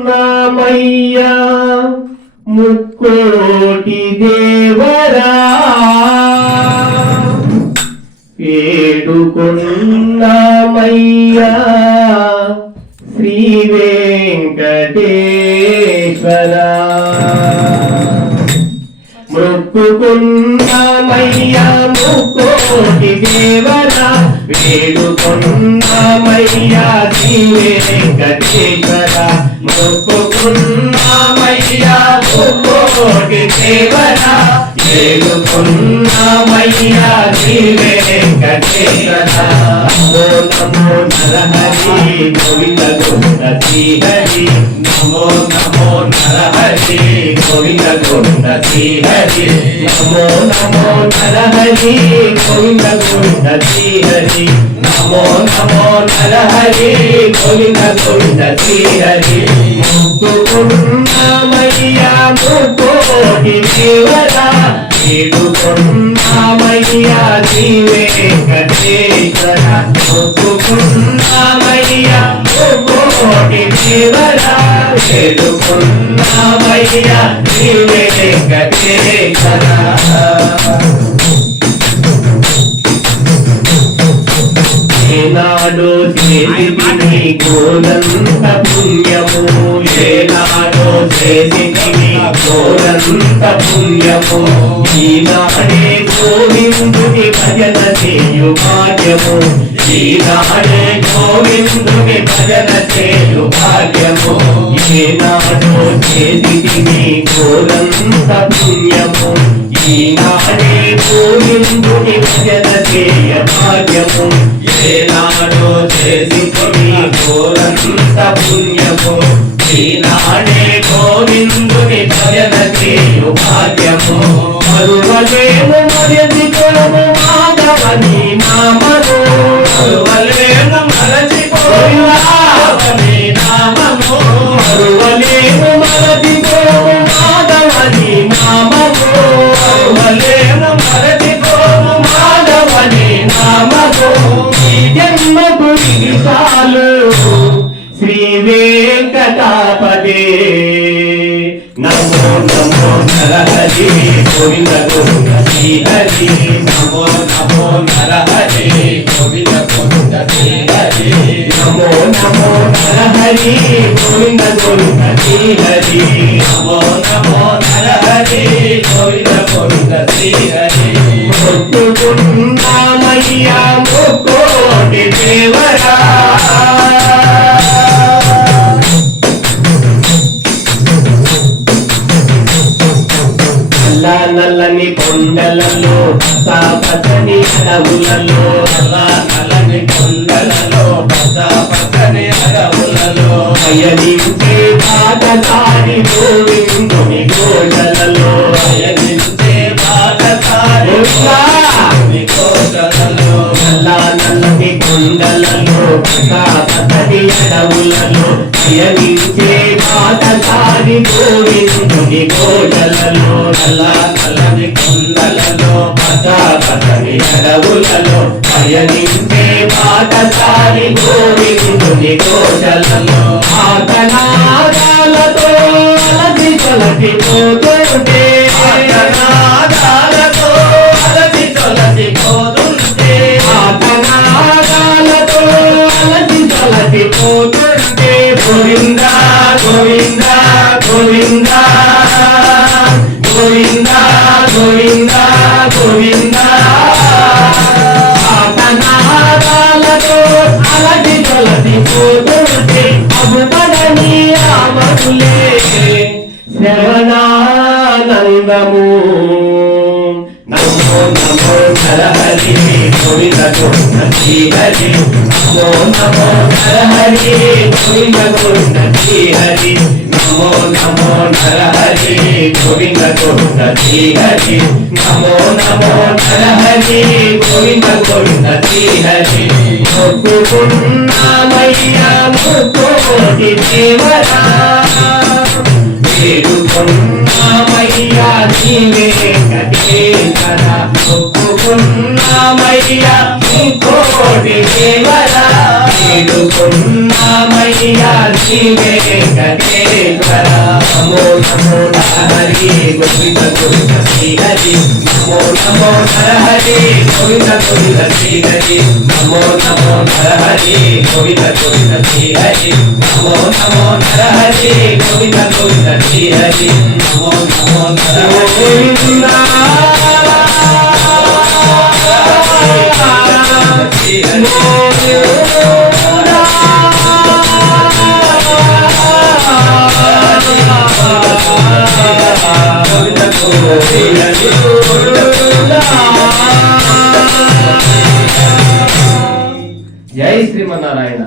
మొక్కుకున్నామయ్యా ముక్కోటి దేవరా వేడుకున్నామయ్యా శ్రీ వెంకటేశ్వరా మొక్కుకున్నామయ్యా ముక్కోటి దేవరా వేడుకున్నామయ్యా శ్రీ వెంకటేశ్వరా మొక్కుకున్నామయ్యా ముక్కోటి దేవరా వేడుకున్నామయ్యా శ్రీ వెంకటేశ్వరా నమో నమో నరహరి గోవింద గోవింద శ్రీహరి నమో నమో నరహరి గోవింద గోవింద శ్రీహరి నమో నమో నరహరి గోవింద గోవింద శ్రీహరి నమో నమో నరహరి గోవింద గోవింద శ్రీహరి మొక్కుకున్నామయ్యా ముక్కోటి దేవరా వేడుకున్నామయ్యా శ్రీ వెంకటేశ్వరా మొక్కుకున్నామయ్యా ముక్కోటి దేవరా వేడుకున్నామయ్యా శ్రీ వెంకటేశ్వరా ఏనాడో చేసితిని గోరంత పుణ్యము ఏనాడో చేసితిని గోరంత పుణ్యము ఈనాడే గోవిందుని భజన చేయు భాగ్యము ఈనాడే గోవిందుని భజన చేయు భాగ్యము ఏనాడో చేసితిని గోరంత పుణ్యము ఈనాడే గోవిందుని భజన చేయ భాగ్యము ఏనాడో చేసితిని గోరంత పుణ్యము ఈనాడే గోవిందుని భజన చేయు భాగ్యము మరువలేము మరచిపోము మాధవని నామము మరువలేము మరచిపోము మాధవని నామము మరువలేము మరచిపోము మాధవని నామము మరువలేము మరచిపోము మాధవని నామము ఈ జన్మకు ఇది చాలు శ్రీ వెంకటాపదే నమో నమో నరహరి గోవింద గోవింద శ్రీహరి నమో నమో నరహరి గోవింద గోవింద శ్రీహరి నమో నమో నరహరి గోవింద గోవింద శ్రీహరి నమో నమో నరహరి గోవింద గోవింద శ్రీహరి మొక్కుకున్నామయ్యా ముక్కోటి దేవరా నల్లని కొండలలో పచ్చని అడవులలో నల్లని కొండలలో పచ్చని అడవులలో అయనించే పాటసారి గోవిందుని కోటలలో అయనించే పాటసారి కోటలలో నల్లని కొండలలో పచ్చని అడవులలో అయనించే పాటసారి గోవిందుని కోటలలో నల్లని కొండలలో పచ్చని అడవులలో పయనించే పాటసారి గోవిందుని కోటలలో ఆటనాదాలతో అలసి తొలసి పోతుంటే ఆటనాదాలతో అలసి తొలసి పోతుంటే ఆటనాదాలతో అలసి తొలసి పోతుంటే గోవిందా గోవిందా గోవిందా గోవిందా గోవిందా గోవిందా ఆటనాదాలతో అలసి తొలసి పోతుంటే అభుపడని రామకులే శ్రవణానందము నమో నమో నరహరి గోవింద గోవింద శ్రీహరి నమో నమో నరహరి గోవింద గోవింద శ్రీహరి నమో నమో నరహరి గోవింద గోవింద శ్రీహరి నమో నమో నరహరి గోవింద గోవింద శ్రీహరి మొక్కుకున్నామయ్యా ముక్కోటి దేవరా వేడుకున్నామయ్యా శ్రీ వెంకటేశ్వరా మొక్కుకున్నామయ్యా ముక్కోటి దేవరా వేడుకున్నామయ్యా రామయ్యా నీవే వెంకటేశ్వర నమో నమో హరి గోవింద గోవింద శ్రీ హరి నమో నమో హరి గోవింద గోవింద శ్రీ హరి నమో నమో హరి గోవింద గోవింద శ్రీ హరి నమో నమో హరి గోవింద గోవింద శ్రీ హరి నమో నమో గోవింద జై శ్రీమన్నారాయణ.